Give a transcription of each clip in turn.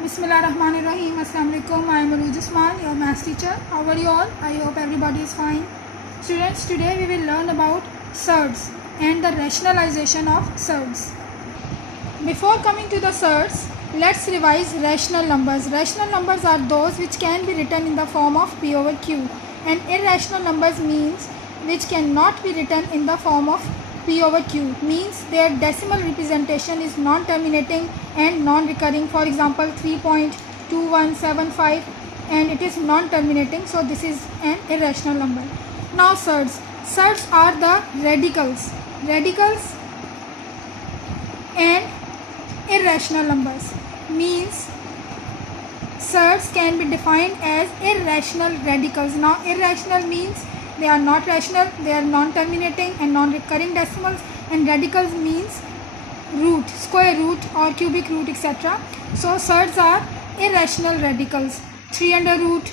Bismillahirrahmanirrahim. Assalamualaikum. I am Aruj Usman, your maths teacher. How are you all? I hope everybody is fine. Students, today we will learn about surds and the rationalization of surds. Before coming to the surds, let's revise rational numbers. Rational numbers are those which can be written in the form of P over Q, and irrational numbers means which cannot be written in the form of P over Q, means their decimal representation is non-terminating and non-recurring. For example, 3.2175, and it is non-terminating, so this is an irrational number. Now surds. Surds are the radicals and irrational numbers, means surds can be defined as irrational radicals. Now irrational means they are not rational, they are non-terminating and non-recurring decimals, and radicals means root, square root or cubic root, etc. So surds are irrational radicals. 3 under root,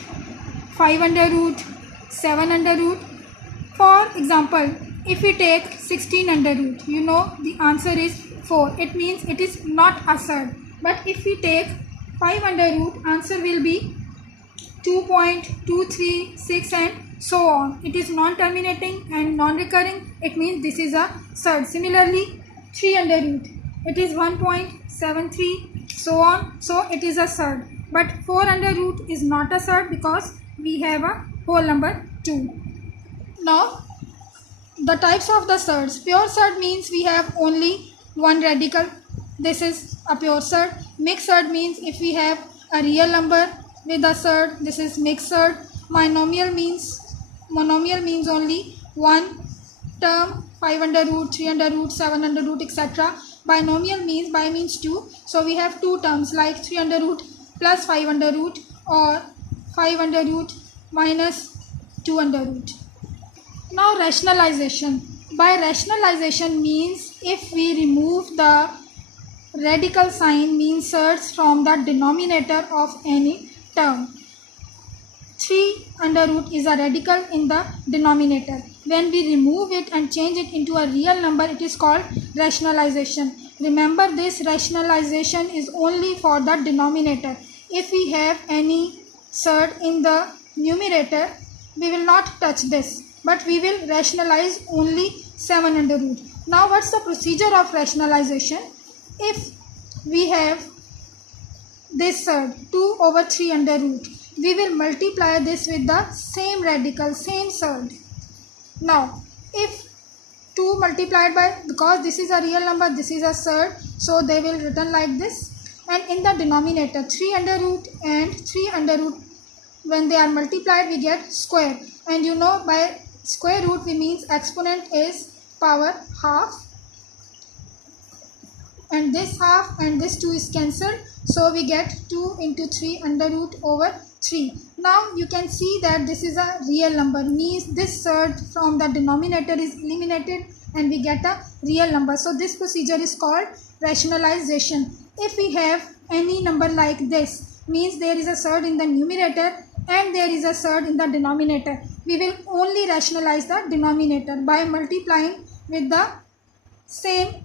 5 under root, 7 under root. For example, if we take 16 under root, you know the answer is 4. It means it is not a surd. But if we take 5 under root, answer will be 2.236 and so on. It is non-terminating and non-recurring. It means this is a surd. Similarly, 3 under root, it is 1.73, so on. So it is a surd. But 4 under root is not a surd because we have a whole number 2. Now, the types of the surds. Pure surd means we have only one radical. This is a pure surd. Mixed surd means if we have a real number with a surd, this is mixed surd. Monomial means only one term, 5 under root, 3 under root, 7 under root, etc. Binomial means bi means 2. So we have two terms like 3 under root plus 5 under root or 5 under root minus 2 under root. Now rationalization. By rationalization means if we remove the radical sign, means surds, from the denominator of any term. 3 under root is a radical in the denominator. When we remove it and change it into a real number, it is called rationalization. Remember, this rationalization is only for the denominator. If we have any surd in the numerator, we will not touch this, but we will rationalize only 7 under root. Now what's the procedure of rationalization? If we have this surd 2 over 3 under root, we will multiply this with the same radical, same surd. Now if 2 multiplied by, because this is a real number, this is a surd, so they will written like this. And in the denominator, 3 under root and 3 under root, when they are multiplied we get square. And you know, by square root we means exponent is power half, and this half and this 2 is cancelled, so we get 2 into 3 under root over 3. Now you can see that this is a real number, means this surd from the denominator is eliminated and we get a real number. So this procedure is called rationalization. If we have any number like this, means there is a surd in the numerator and there is a surd in the denominator, we will only rationalize the denominator by multiplying with the same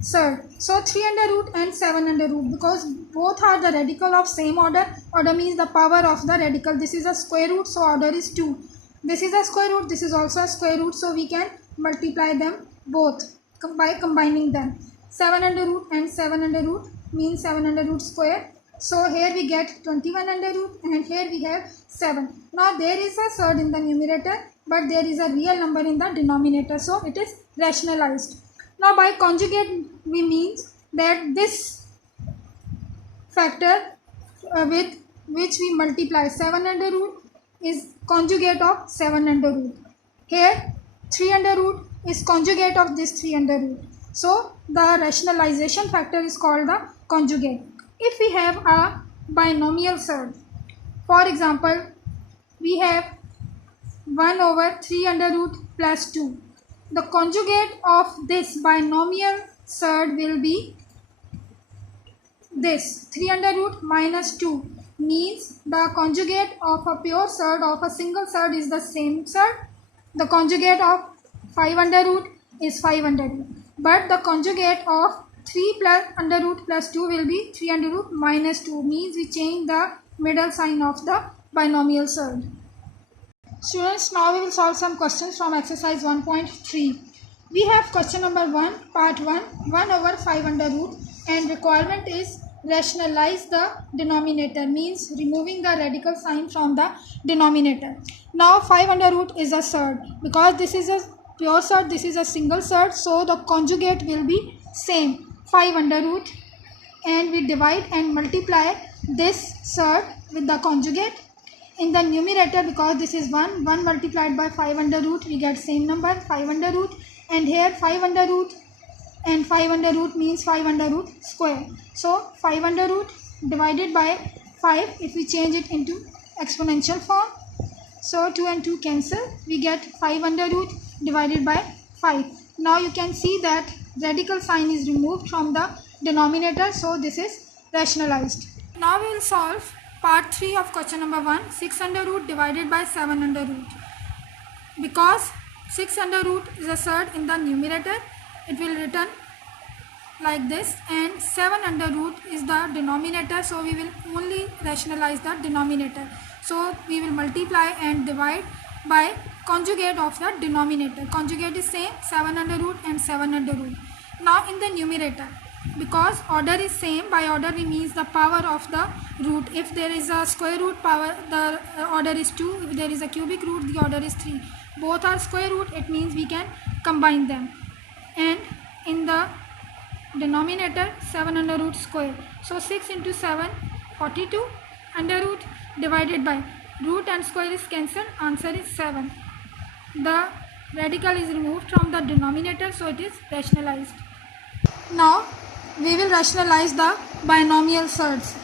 surd. So 3 under root and 7 under root, because both are the radical of same order. Order means the power of the radical. This is a square root, so order is 2. This is a square root, this is also a square root, so we can multiply them both by combining them. 7 under root and 7 under root means 7 under root square. So here we get 21 under root and here we have 7. Now there is a surd in the numerator, but there is a real number in the denominator, so it is rationalized. Now by conjugate we means that this factor with which we multiply 7 under root is conjugate of 7 under root. Here 3 under root is conjugate of this 3 under root. So the rationalization factor is called the conjugate. If we have a binomial surd, for example, we have 1 over 3 under root plus 2. The conjugate of this binomial surd will be this 3 under root minus 2, means the conjugate of a pure surd of a single surd is the same surd. The conjugate of 5 under root is 5 under root, but the conjugate of 3 plus under root plus 2 will be 3 under root minus 2, means we change the middle sign of the binomial surd. Students, now we will solve some questions from exercise 1.3. We have question number 1, part 1, 1 over 5 under root, and requirement is rationalize the denominator, means removing the radical sign from the denominator. Now 5 under root is a surd. Because this is a pure surd, this is a single surd, so the conjugate will be same, 5 under root, and we divide and multiply this surd with the conjugate. In the numerator, because this is 1 multiplied by 5 under root, we get same number, 5 under root, and here 5 under root and 5 under root means 5 under root square. So 5 under root divided by 5, if we change it into exponential form, so 2 and 2 cancel, we get 5 under root divided by 5. Now you can see that radical sign is removed from the denominator, so this is rationalized. Now we will solve part 3 of question number 1, 6 under root divided by 7 under root. Because 6 under root is a surd in the numerator, it will return like this, and 7 under root is the denominator, so we will only rationalize the denominator. So we will multiply and divide by conjugate of the denominator. Conjugate is same, 7 under root and 7 under root. Now in the numerator, because order is same, by order we means the power of the root. If there is a square root power, the order is 2. If there is a cubic root, the order is 3. Both are square root, it means we can combine them. And in the denominator, 7 under root square. So 6 into 7, 42 under root divided by root and square is cancelled, answer is 7. The radical is removed from the denominator, so it is rationalized. Now we will rationalize the binomial surds.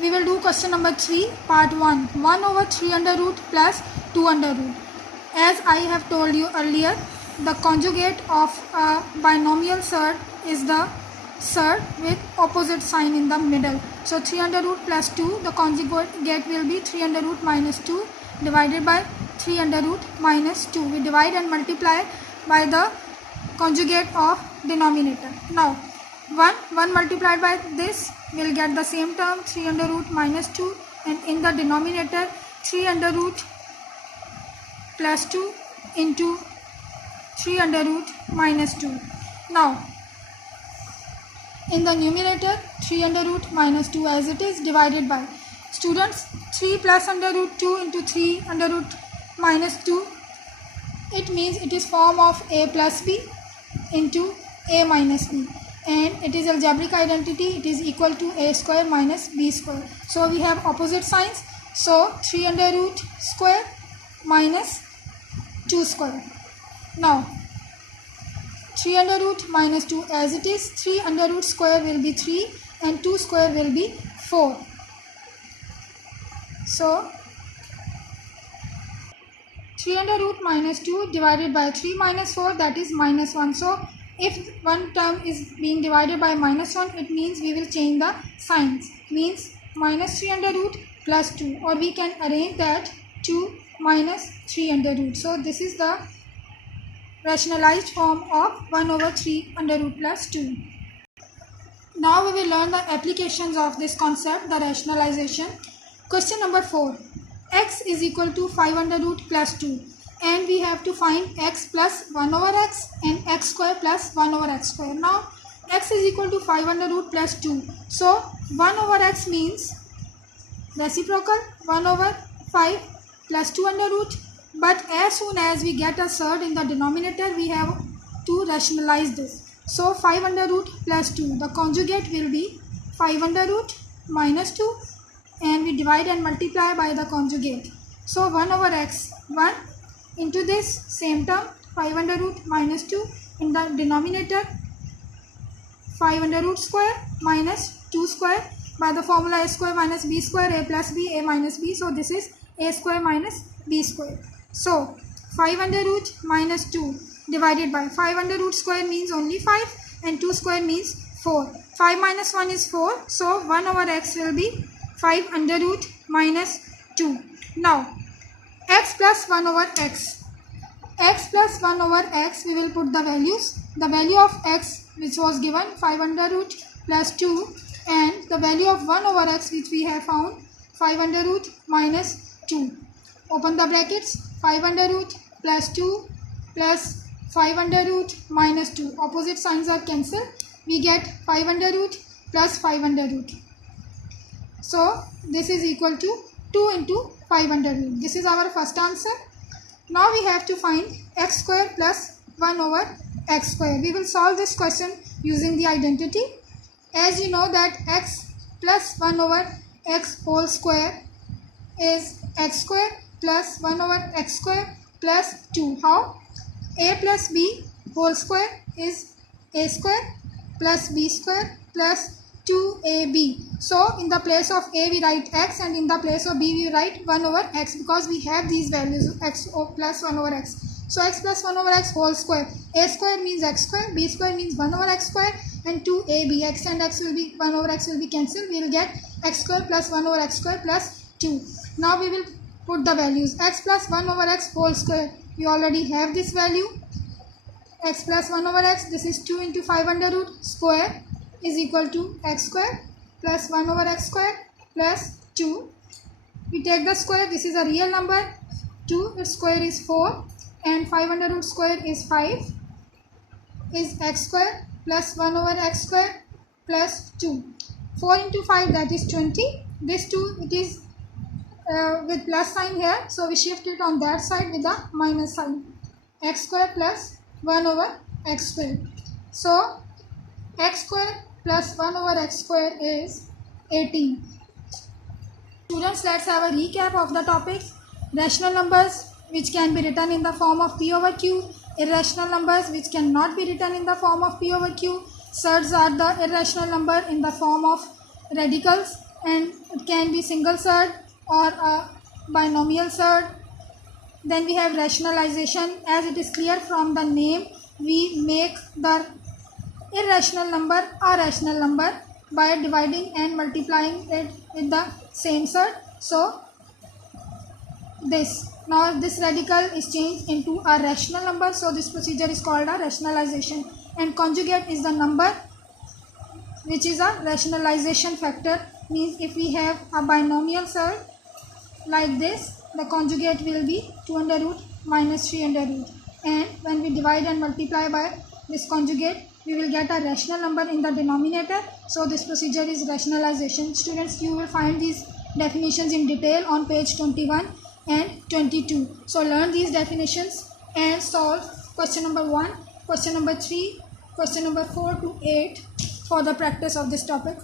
We will do question number 3, part 1, 1 over 3 under root plus 2 under root. As I have told you earlier, the conjugate of a binomial surd is the surd with opposite sign in the middle. So 3 under root plus 2, the conjugate will be 3 under root minus 2 divided by 3 under root minus 2. We divide and multiply by the conjugate of denominator. Now 1 multiplied by this will get the same term, 3 under root minus 2, and in the denominator 3 under root plus 2 into 3 under root minus 2. Now in the numerator 3 under root minus 2 as it is divided by, students, 3 plus under root 2 into 3 under root minus 2, it means it is form of a plus b into a minus b, and it is algebraic identity, it is equal to a square minus b square. So we have opposite signs, so 3 under root square minus 2 square. Now 3 under root minus 2 as it is, 3 under root square will be 3 and 2 square will be 4. So 3 under root minus 2 divided by 3 minus 4, that is minus 1. So if one term is being divided by minus 1, it means we will change the signs, means minus 3 under root plus 2, or we can arrange that 2 minus 3 under root. So this is the rationalized form of 1 over 3 under root plus 2. Now we will learn the applications of this concept, the rationalization. Question number 4. X is equal to 5 under root plus 2, and we have to find x plus 1 over x and x square plus 1 over x square. Now x is equal to 5 under root plus 2. So 1 over x means reciprocal 1 over 5 plus 2 under root. But as soon as we get a surd in the denominator, we have to rationalize this. So 5 under root plus 2, the conjugate will be 5 under root minus 2, and we divide and multiply by the conjugate. So 1 over x, 1 into this same term, 5 under root minus 2, in the denominator 5 under root square minus 2 square, by the formula a square minus b square, a plus b, a minus b. So this is a square minus b square. So 5 under root minus 2 divided by 5 under root square means only 5, and 2 square means 4. 5 minus 1 is 4. So 1 over x will be 5 under root minus 2. Now x plus 1 over x. X plus 1 over x, we will put the values. the value of x which was given 5 under root plus 2 and the value of 1 over x which we have found 5 under root minus 2. Open the brackets. 5 under root plus 2 plus 5 under root minus 2. Opposite signs are cancelled. We get 5 under root plus 5 under root. So this is equal to 2 into 5 under root. This is our first answer. Now we have to find x square plus 1 over x square. We will solve this question using the identity. As you know that x plus 1 over x whole square is x square plus 1 over x square plus 2. How? A plus b whole square is a square plus b square plus 2ab. So in the place of a we write x and in the place of b we write 1 over x because we have these values x plus 1 over x. So x plus 1 over x whole square. A square means x square, b square means 1 over x square and 2ab. X and x will be 1 over x will be cancelled. We will get x square plus 1 over x square plus 2. Now we will put the values. X plus 1 over x whole square. We already have this value. X plus 1 over x, this is 2 into 5 under root square is equal to x square plus 1 over x square plus 2. We take the square. This is a real number. 2 its square is 4 and 5 under root square is 5 is x square plus 1 over x square plus 2. 4 into 5 that is 20. This 2 it is with plus sign here. So we shift it on that side with the minus sign. X square plus 1 over x square. So x square plus 1 over x square is 18. Students, let's have a recap of the topics. Rational numbers which can be written in the form of p over q. Irrational numbers which cannot be written in the form of p over q. Surds are the irrational number in the form of radicals and it can be single surd or a binomial surd. Then we have rationalization. As it is clear from the name, we make the irrational number a rational number by dividing and multiplying it with the same surd. So this radical is changed into a rational number. So this procedure is called a rationalization. And conjugate is the number which is a rationalization factor. Means if we have a binomial surd like this, the conjugate will be 2 under root minus 3 under root. And when we divide and multiply by this conjugate, we will get a rational number in the denominator. So this procedure is rationalization. Students, you will find these definitions in detail on page 21 and 22. So learn these definitions and solve question number 1, question number 3, question number 4 to 8 for the practice of this topic.